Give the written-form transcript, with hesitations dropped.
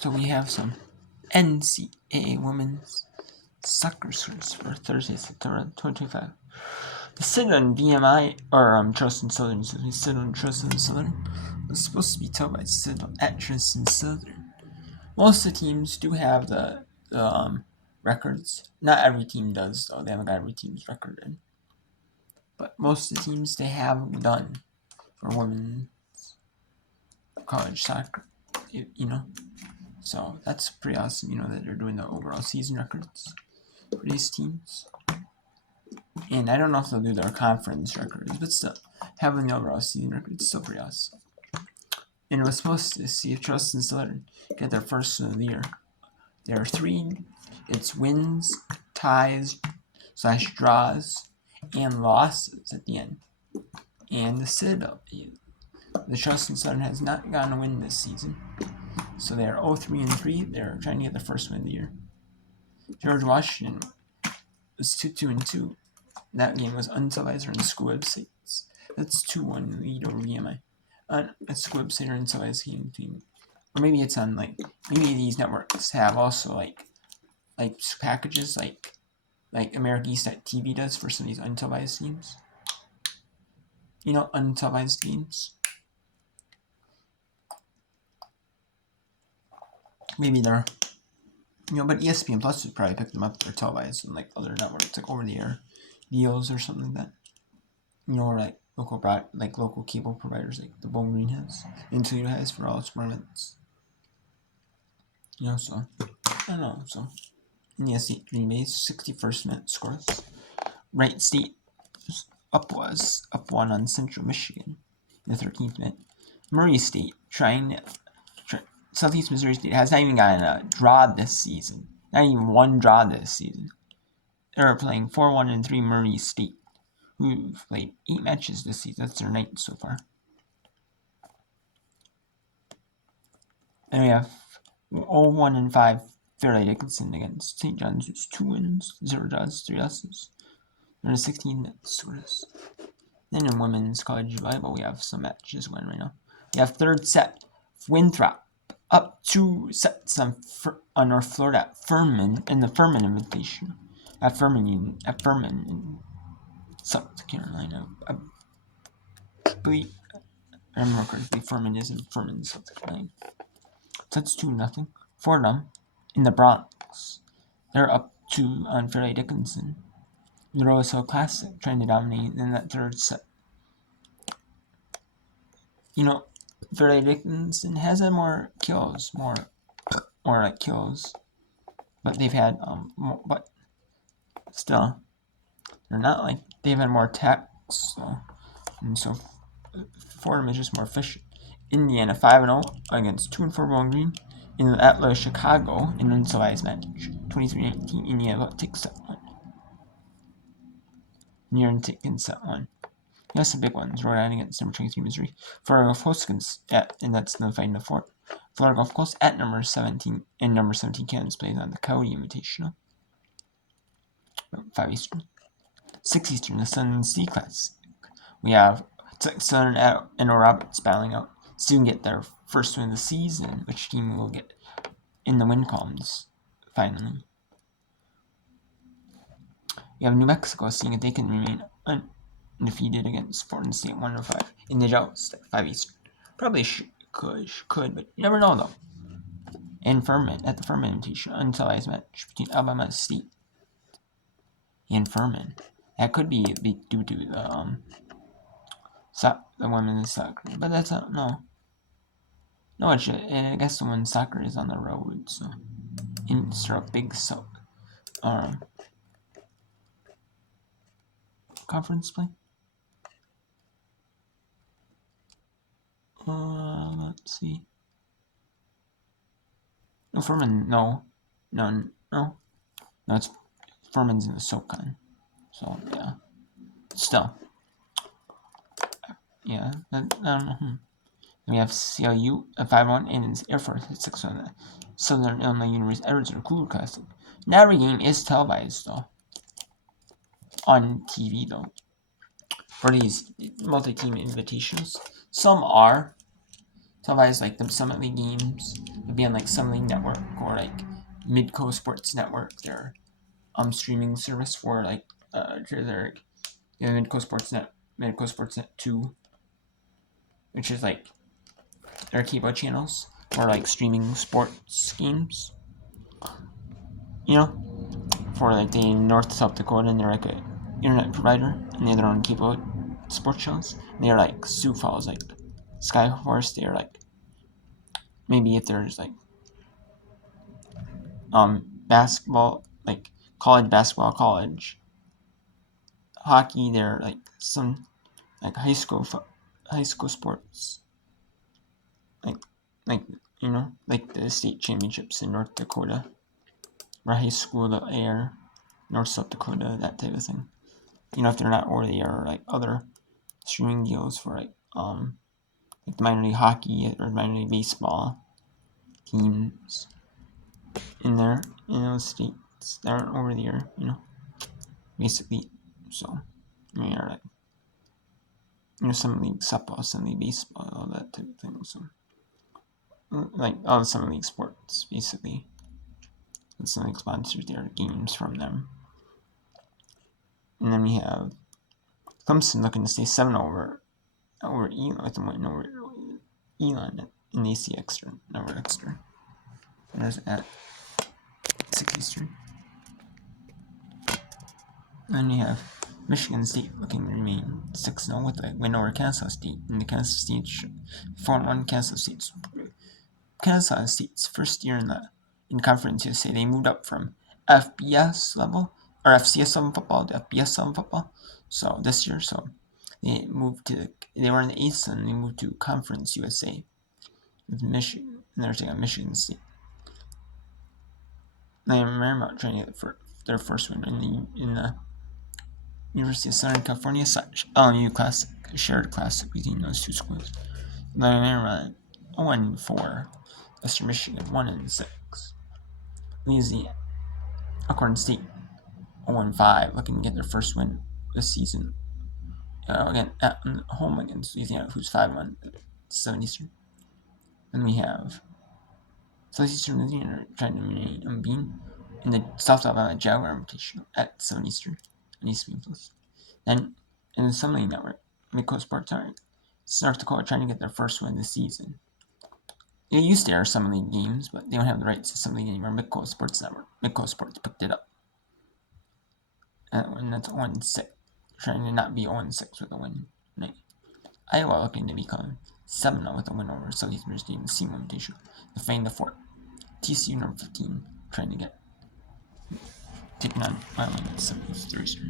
So we have some NCAA women's soccer scores for Thursday, September 2025. The sit-on VMI, or Charleston Southern, sit-on Charleston Southern, was supposed to be televised sit-on at Charleston Southern. Most of the teams do have the records. Not every team does, though. They haven't got every team's record in. But most of the teams, they have done for women's college soccer, So that's pretty awesome, that they're doing the overall season records for these teams. And I don't know if they'll do their conference records, but still, having the overall season record is still pretty awesome. And we're supposed to see if Charleston Southern get their first win of the year. There are 3. It's wins, ties, / draws, and losses at the end. And the Charleston Southern has not gotten a win this season. So they are 0-3-3. They're trying to get the first win of the year. George Washington was 2-2-2. That game was untelevised on the school websites. That's 2-1 lead over VMI. On a school website or untelevised game between, or maybe it's on maybe these networks have also like packages like American East TV does for some of these untelevised games. Untelevised games. Maybe they're, but ESPN Plus would probably pick them up. They're televised and other networks, like over-the-air deals or something like that. Or local cable providers like the Bowling Green has, and Toledo has for all its tournaments. So I don't know. So in the SC Green Bay's 61st minute scores, Wright State up 1 on Central Michigan in the 13th minute. Murray State Southeast Missouri State has not even gotten a draw this season. Not even one draw this season. They're playing 4-1-3 Murray State, who've played 8 matches this season. That's their 9th so far. And we have 0-1-5 Fairleigh Dickinson against St. John's, who's 2 wins, 0 draws, 3 losses. They're in 16 minutes scores. Then in women's college volleyball, we have some matches going right now. We have third set, Winthrop up 2 sets on North Florida at Furman in the Furman Invitation. At Furman in South Carolina. I believe, I remember correctly, Furman is in Furman, South Carolina. So that's 2-0. Fordham in the Bronx. They're up 2 on Fairleigh Dickinson. The Rose Hill Classic trying to dominate in that third set. Fairleigh Dickinson has had more kills, but they've had but still they're not they've had more attacks. So Fordham is just more efficient. Indiana 5-0 against 2-4 Bowling Green in the Atlas Chicago in an untelevised match. 23-19. Indiana takes that one. Near and taking set 1. That's the big ones. Rhode Island against number 23 Missouri. Florida Gulf Coast and that's the fighting the fourth. Florida Gulf Coast at number 17 and number 17 Kansas plays on the Coyote Invitational. 5 Eastern. 6 Eastern, the Sun C Classic. We have Southern and Roberts battling out. Soon get their first win of the season. Which team will get in the win columns finally? We have New Mexico seeing if they can remain undefeated against Florida State 105 in the joust at 5 Eastern. Probably could, but you never know though. And Furman at the Furman Invitation, untelevised match between Alabama State and Furman. That could be due to the women's soccer, but that's not no. No, I guess the women's soccer is on the road, so insert a big conference play. Let's see. No, Furman. No. It's Furman's in the SoCon. So yeah. Still. Yeah. I don't know. And we have CLU at 5-1 and Air Force at 6-1. Southern Illinois University Edwards or Cougar Classic. Not every game is televised though. On TV though. For these multi-team invitations. Some are televise like the Summit League games. It'd be on like Summit League Network or like Midco Sports Network, their streaming service for like their Midco Sportsnet 2, which is like their cable channels for like streaming sports games. You know, for like the North South Dakota, and they're like a internet provider, and they have their own cable sports channels. And they're like Sioux Falls, like Skyforce. They're like maybe if there's like basketball, like college basketball, college hockey. They're like some like high school sports, like like like the state championships in North Dakota, or high school the air, North South Dakota, that type of thing. If they're not over the air, or like other streaming deals for like the minor league hockey or minor league baseball teams in those states that aren't over the air, basically. So they are like some league softball, some league baseball, all that type of thing. So like all the summer league sports, basically. And some league sponsors their games from them. And then we have Clemson looking to stay 7 over Elon, with them winning over Elon in the AC Extra, over Extra. And that's at 6 Eastern. Then you have Michigan State looking to remain 6-0 with a win over Kansas State. And the Kansas State 4-1 Kansas State's first year in Conference USA. They moved up from FBS level or FCS level football to FBS level football. So this year, they were in the East and they moved to Conference USA with Michigan, and they're taking on Michigan State. I remember trying to get their first win in the University of Southern California LMU Classic, a shared classic between those two schools. And I remember 0-4, Western Michigan 1-6, Louisiana, Alcorn State 0-5, looking to get their first win this season. Again, at home against Louisiana, who's 5-1, 7 Eastern. Then we have Southeastern Louisiana trying to remain unbeaten in the South Alabama Jaguar Invitational at 7 Eastern on East Memphis. Then in the Summit League Network, Midco Sports Network, North Dakota trying to get their first win this season. They used to air Summit League games, but they don't have the rights to Summit League anymore. Midco Sports Network, Midco Sports picked it up. And that's 1-6, trying to not be 0-6 with a win. Right. Iowa looking to become 7-0 with a win over Southeastern State in the SEMO Invitational. Defending the fort. TCU number 15 trying to get taken on Wyoming at 7 Thursday.